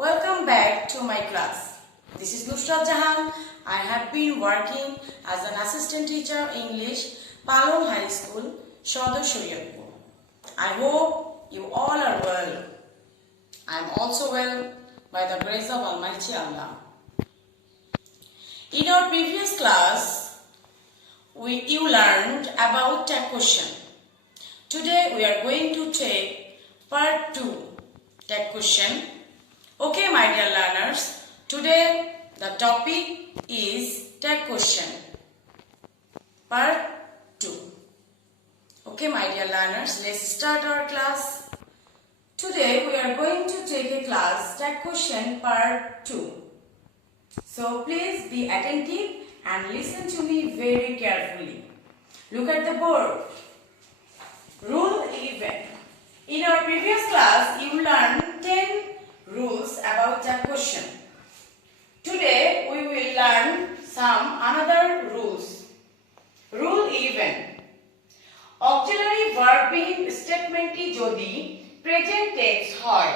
Welcome back to my class. This is Nusrat Jahan. I have been working as an assistant teacher English, Palom High School, Shodor Shariatpur. I hope you all are well. I am also well by the grace of Almighty Allah. In our previous class, you learned about tag question. Today we are going to take part 2 tag question. Okay, my dear learners, today the topic is tag question part 2. Okay, my dear learners, let's start our class. Today we are going to take a class tag question part 2. So please be attentive and listen to me very carefully. Look at the board. Rule 11. In our previous class, you learned 10 rules about the question. Today we will learn some another rules. Rule 11. Auxiliary verb বিহীন স্টেটমেন্টটি যদি present tense হয়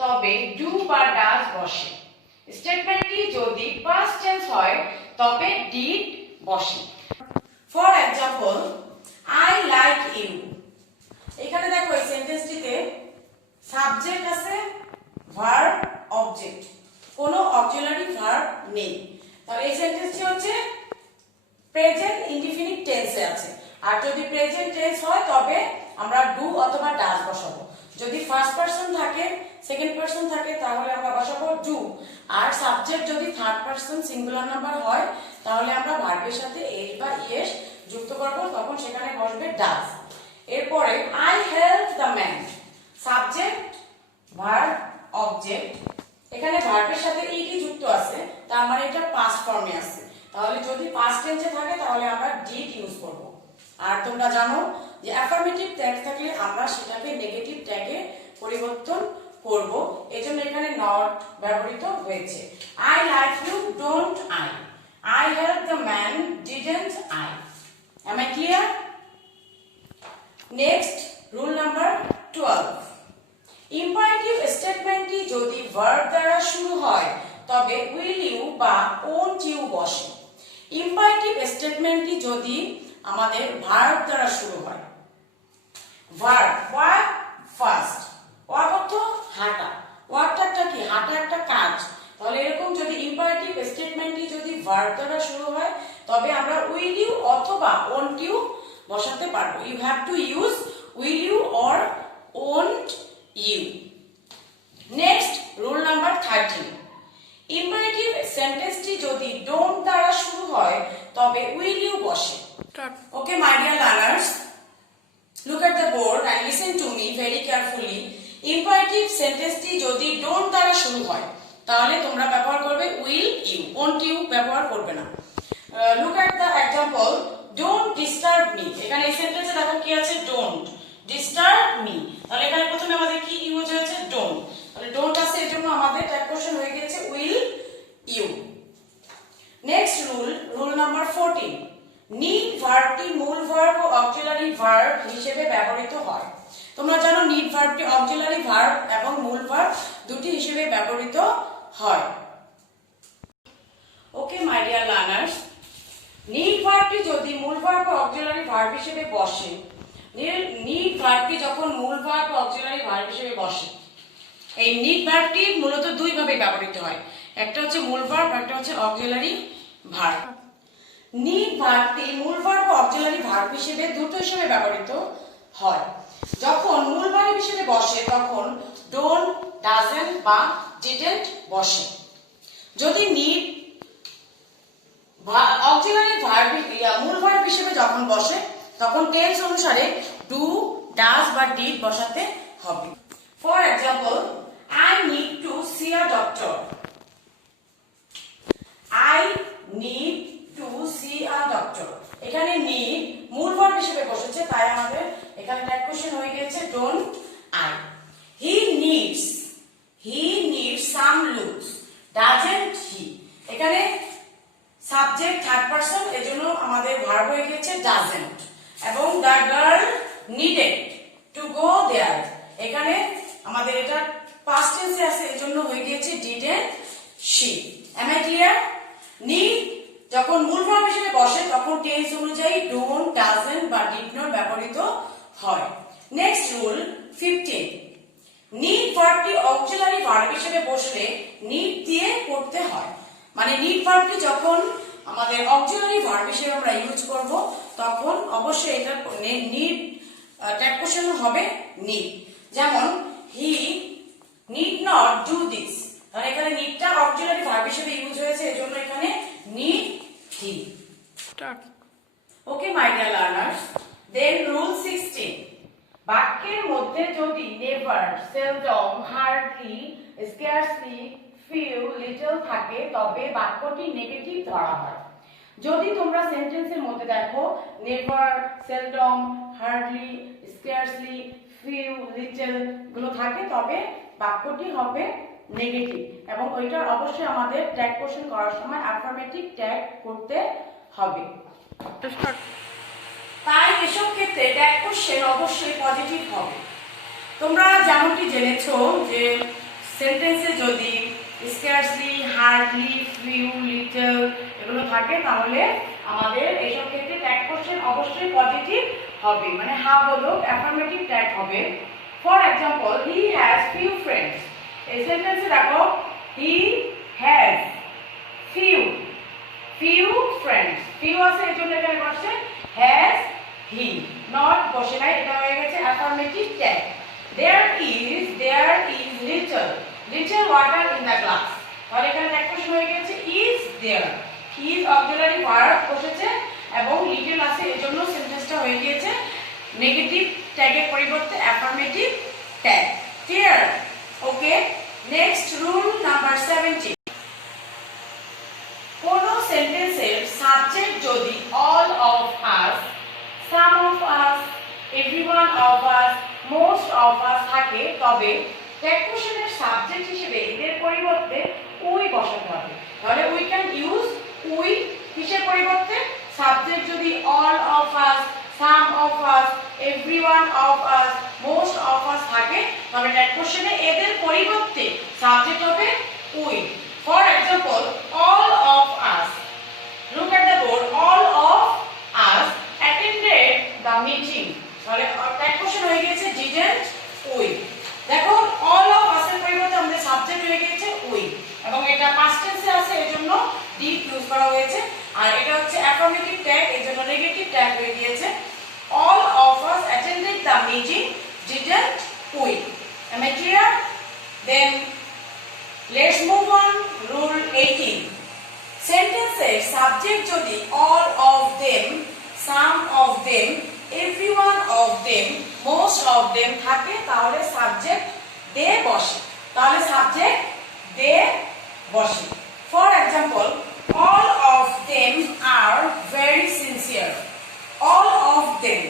তবে do বা does বসে। স্টেটমেন্টটি যদি past tense হয় তবে did বসে। For example, I like you. এখানে দেখো এই সেন্টেন্সটিতে সাবজেক্ট আছে, ভার্ব, অবজেক্ট, কোনো অক্সিলারি ভার্ব নেই। তাহলে এই সেন্টেন্সটি হচ্ছে প্রেজেন্ট ইনডিফিনিট টেন্সে আছে। আর যদি প্রেজেন্ট টেন্স হয় তবে আমরা ডু অথবা ডাজ বসাবো। যদি ফার্স্ট পারসন থাকে, সেকেন্ড পারসন থাকে তাহলে আমরা বসাবো ডু। আর সাবজেক্ট যদি থার্ড পারসন সিঙ্গুলার নাম্বার হয় তাহলে আমরা ভার্বের সাথে এস বা ইএস যুক্ত করব, তখন সেখানে বসবে ডাজ। এরপরে I help the man, subject, verb, object, এখানে ভার্বের সাথে ইডি যুক্ত আছে, তার মানে এটা পাস্ট ফর্মে আছে। তাহলে যদি পাস্ট টেন্সে থাকে তাহলে আমরা ডিড ইউজ করব। আর তোমরা জানো যে অ্যাফার্মেটিভ ট্যাগ থাকলে আমরা সেটাকে নেগেটিভ ট্যাগে পরিবর্তন করব, এজন্য এখানে নট ব্যবহৃত হয়েছে। I like you, don't I. I help the man, didn't I. Am I clear? Next, rule number 12. Imperative স্টেটমেন্টটি যদি ভার্ব দ্বারা শুরু হয় তবে উইল ইউ বা ওন্ট ইউ বসে। ইম্পারেটিভ স্টেটমেন্টটি যদি আমাদের ভার্ব দ্বারা শুরু হয়, ভার্ব ওয়াক ফার্স্ট, ওয়াক অর্থ হাঁটা, ওয়াকটা কি? হাঁটা একটা কাজ। তাহলে এরকম যদি ইম্পারেটিভ স্টেটমেন্টটি যদি ভার্ব দ্বারা শুরু হয় তবে আমরা উইল ইউ অথবা ওন্ট ইউ বসাতে পারবো। You have to use will you or won't you. Next, rule number 13. Imperative সেন্টেন্সটি যদি ডোন্ট দ্বারা শুরু হয় তবে উইল ইউ বসে। Okay my dear learners, look at the board and listen to me very carefully. Imperative সেন্টেন্সটি যদি don't দ্বারা শুরু হয় তাহলে তোমরা ব্যবহার করবে উইল ইউ, ওন্ট ইউ ব্যবহার করবে না। Look at the example, don't disturb me. এখানে এই সেন্টেন্সে দেখো কি আছে? Don't disturb me. তাহলে এখানে প্রথমে আমাদের কি ইউজ হয়েছে? ডোন্ট। তাহলে ডোন্ট আছে, এর জন্য আমাদের ট্যাগ কোশ্চেন হয়ে গেছে will you. Next rule, rule number 14. Need ভার্বটি মূল ভার্ব ও অক্সিলারি ভার্ব হিসেবে ব্যবহৃত হয়। তোমরা জানো নিড ভার্বটি অক্সিলারি ভার্ব এবং মূল ভার্ব দুটি হিসেবে ব্যবহৃত হয়। ওকে মাই ডিয়ার লার্নার্স, নিড ভার্বটি যদি মূল ভার্ব ও অক্সিলারি ভার্ব হিসেবে বসে, নিড ভার্বটি যখন মূল ভার্ব ও অক্সিলারি ভার্ব হিসেবে বসে, এই নিড ভার্বটি মূলত দুই ভাবে ব্যবহৃত হয়। একটা হচ্ছে মূল ভার্ব, একটা হচ্ছে অক্সিলারি ভার্ব। নিড ভার্বটি মূল ভার্ব ও অক্সিলারি ভার্ব হিসেবে দুটো হিসেবে ব্যবহৃত হয়। যখন মূল ভার্ব হিসেবে বসে তখন ডোন্ট, ডাজন্ট বা ডিডন্ট বসে। যদি নিড অক্সিলারি ভার্ব মূল ভার্ব হিসেবে যখন বসে তখন টেন্স অনুসারে ডু, ডাজ বা ডিড বসাতে হবে। For example, I need to see a doctor. I need to see a doctor. এখানে নিড মূল ভার্ব হিসেবে বসেছে, তাই আমাদের এখানে ট্যাগ কোশ্চেন হয়ে গেছে don't I. He needs some looks, doesn't he. এখানে সাবজেক্ট থার্ড পারসন, এজন্য আমাদের ভার্ব হয়ে গেছে ডাজন্ট। এবং the girl needed to go there, এখানে আমাদের এটা পাস্ট টেন্সে আছে এজন্য হয়ে গিয়েছে didn't she. Am I clear? Need যখন মূল ভার্ব হিসেবে বসে তখন টেন্স অনুযায়ী ডোন্ট, ডাজন্ট বা ডিড নট ব্যবহৃত হয়। নেক্সট রুল 15, নিড ভার্বটি অক্সিলারি ভার্ব হিসেবে বসলে নিড দিয়ে করতে হয়। মানে নিড ভার্বটি যখন আমাদের অক্সিলারি ভার্ব হিসেবে আমরা ইউজ করব তখন অবশ্যই এটা নিড ট্যাগ কোশ্চেন হবে নিড। যেমন he need not do this, কারণ এখানে নিডটা অক্সিলারি ভার্ব হিসেবে ইউজ হয়েছে এজন্য এখানে need he. Okay my dear learners, then rule 16, বাক্যের মধ্যে যদি never, seldom, hardly, scarcely, few, little থাকে তবে বাক্যটি নেগেটিভ ধরা হয়। যদি তোমরা সেন্টেন্সের মধ্যে দেখো never, seldom, hardly, scarcely, few, little গুলো থাকে তবে বাক্যটি হবে নেগেটিভ এবং ওইটার অবশ্যই আমাদের ট্যাগ কোশ্চেন করার সময় অ্যাফার্মেটিভ ট্যাগ করতে হবে। তাই এসব ক্ষেত্রে ট্যাগ কোশ্চেন অবশ্যই পজিটিভ হবে। তোমরা যেমনটি জেনেছো যে সেন্টেন্সে যদি স্কার্সলি, হার্ডলি, ফিউ, লিটল এগুলো থাকে তাহলে আমাদের এসব ক্ষেত্রে ট্যাগ কোশ্চেন অবশ্যই পজিটিভ হবে, মানে হা বলো অ্যাফার্মেটিভ ট্যাগ হবে। For example, he has few friends, এই সেন্টেন্সে দেখো he has few friends, few আছে এর জন্য এখানে বসছে হ্যাজ হি, নট বসে নাই, এটা হয়ে গেছে affirmative tag. there is little water in the glass, তাহলে এখানে ট্যাগ কোশ্চেন হয়ে গেছে is there, is auxiliary verb বসেছে এবং লিটল আছে এজন্য সেন্টেন্সটা হয়ে গিয়েছে নেগেটিভ ট্যাগের পরিবর্তে অ্যাফার্মেটিভ ট্যাগ। ক্লিয়ার? ওকে, নেক্সট রুল নাম্বার 17, কোন সেন্টেন্সের সাবজেক্ট যদি all of us, some of us, everyone of us, most of us থাকে তবে ট্যাগ কোশ্চেনের সাবজেক্ট হিসেবে এদের পরিবর্তে উই বসাতে হবে। তাহলে উই ক্যান ইউজ উই কিসের পরিবর্তে? সাবজেক্ট যদি all of us, some of us, everyone of us, most of us থাকে তবে ট্যাগ কোশ্চেনে এদের পরিবর্তে সাবজেক্ট হবে we. For example, all of us, look at the board, all of us attended the meeting, তাহলে tag question হয়ে গেছে didn't we। দেখো all of us এর পরিবর্তে আমাদের সাবজেক্ট হয়ে গেছে we এবং এটা পাস্ট টেন্সে আছে এজন্য did ইউজ করা হয়েছে, আর এটা হচ্ছে অ্যাফার্মেটিভ ট্যাগ এজন্য নেগেটিভ ট্যাগ হয়ে গিয়েছে all of us attended the meeting, didn't we। Am I clear? Then let's move on, rule 18, সেন্টেন্সের সাবজেক্ট যদি all of them, some of them, everyone of them, most of them থাকে তাহলে subject দে বসে, তাহলে subject দে বসে। For example, all of them are very sincere, all of them,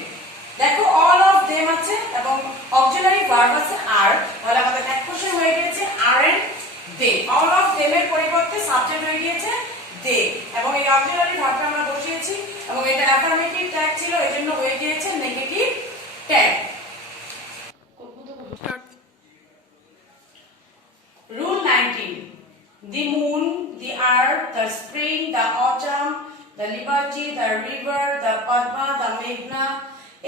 দেখো all of them আছে এবং অক্সিলারি ভার্ব আছে are, তাহলে আমাদের ট্যাগ কোশ্চেন হয়ে গেছে aren't they, all of them এর পরিবর্তে সাবজেক্ট হয়ে গিয়েছে they এবং এই অক্সিলারি ভার্বটা আমরা বসিয়েছি এবং এটা অ্যাফার্মেটিভ ট্যাগ ছিল এজন্য হয়ে গিয়েছে negative tag. Rule 19, the moon, the earth, the spring, the autumn, the liberty, the river, the Padma, the Meghna,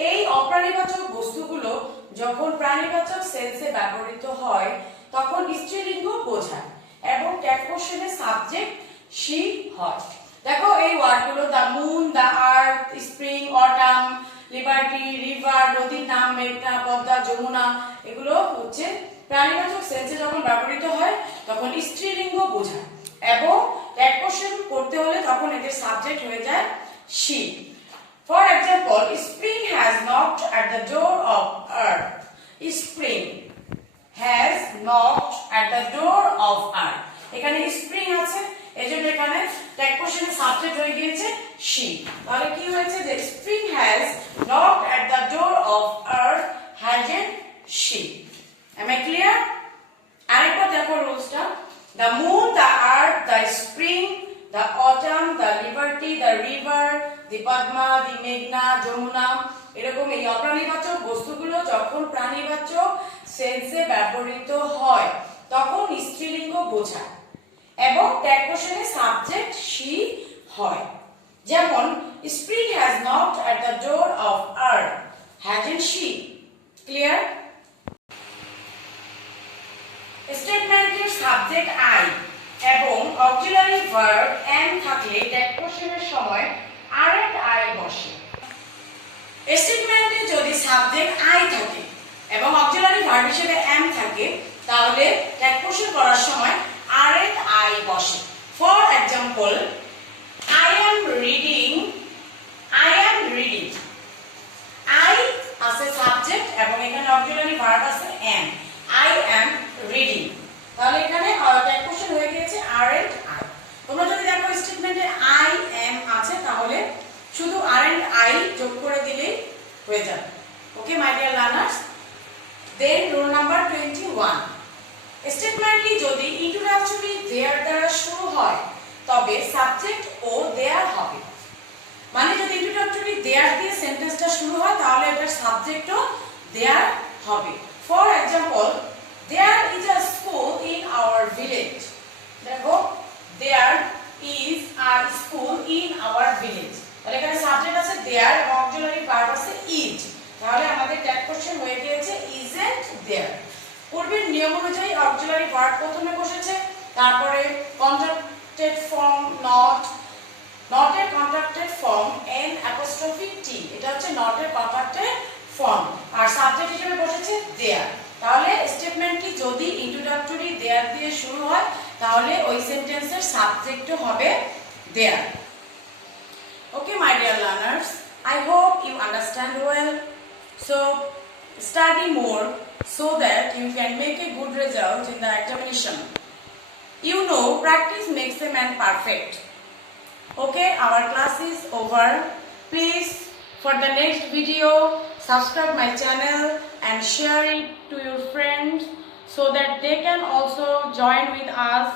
এই অপ্রাণীবাচক বস্তুগুলো যখন প্রাণীবাচক সেন্সে ব্যবহৃত হয় তখন স্ত্রীলিঙ্গ বোঝায় এবং ট্যাগ কোশ্চেনের সাবজেক্ট she হয়। দেখো এই ওয়ার্ডগুলো the moon, the earth, spring, autumn, liberty, river, নদীর নাম, মেঘনা, পদ্মা, যমুনা, এগুলো হচ্ছে প্রাণীবাচক সেন্সে যখন ব্যবহৃত হয় তখন স্ত্রীলিঙ্গ বোঝায় এবং ট্যাগ কোশ্চেন করতে হলে তখন এদের সাবজেক্ট হয়ে যায় she। For example, spring has knocked at the door of earth, spring has knocked at the door of earth, এখানে স্প্রিং আছে এজন্য এখানে ট্যাগ কোশ্চেনের সাবজেক্ট হয়ে গিয়েছে she, তাহলে কি হয়েছে যে spring has knocked at the door of earth, hasn't she। Am I clear? আরেকবার দেখো রুলসটা, the moon, the earth, the spring, the autumn, the liberty, the river, the Padma, the Meghna, Jamuna, এরকম এই অপ্রাণীবাচক বস্তুগুলো যখন প্রাণীবাচক সেন্সে ব্যবহৃত হয় তখন স্ত্রীলিঙ্গ বোঝায় এবং ট্যাগ কোশ্চেনে সাবজেক্ট শি হয়। যেমন spring has knocked at the door of earth, hasn't she? Clear? স্টেটমেন্টের সাবজেক্ট আই এবং অক্সিলারি ভার্ব এম থাকলে ট্যাগ কোশ্চেনের সময় আরএন্ড আই বসে। স্টেটমেন্টে যদি সাবজেক্ট আই থাকে এবং অক্সিলারি ভার্ব হিসেবে এম থাকে তাহলে ট্যাগ কোশ্চেন করার সময় আরএন্ড আই বসে। For example, I am reading. I আছে সাবজেক্ট এবং এখানে অক্সিলারি ভার্ব আছে am. I am reading. তাহলে এখানে ট্যাগ কোশ্চেন হয়ে গিয়েছে আর এন্ড আই। তোমরা যদি দেখো স্টেটমেন্টে I am আছে তাহলে শুধু আর এন্ড আই যোগ করে দিলেই হয়ে যাবে। Okay my dear learners, then rule number 21। স্টেটমেন্টটি যদি ইন্ট্রোডাক্টরি দেয়ার দ্বারা শুরু হয় তবে সাবজেক্ট ও দেয়ার হবে। মানে যদি ইন্ট্রোডাক্টরি দেয়ার দিয়ে সেন্টেন্সটা শুরু হয় তাহলে এটার সাবজেক্টও দেয়ার হবে। For example, there is a school in our village. দেখো, there is a school in our village. তাহলে এখানে সাবজেক্ট আছে there এবং অক্সিলারি ভার্ব আছে is। তাহলে আমাদের ট্যাগ কোশ্চেন হয়ে গিয়েছে isn't there। পূর্বের নিয়ম অনুযায়ী অক্সিলারি ভার্ব প্রথমে বসেছে, তারপরে কন্ট্রাক্টেড ফর্ম not এর contracted form n apostrophe t, এটা হচ্ছে not এর কন্ট্রাক্টেড ফর্ম, আর সাবজেক্ট হিসেবে বসেছে there। তাহলে স্টেটমেন্টটি যদি ইন্ট্রোডাক্টরি দেয়ার দিয়ে শুরু হয় তাহলে ওই সেন্টেন্সের সাবজেক্টও হবে there। Okay my dear learners, I hope you understand well. So study more so that you can make a good result in the examination. You know, practice makes a man perfect. Okay, our class is over. Please, for the next video, subscribe my channel and share it to your friends so that they can also join with us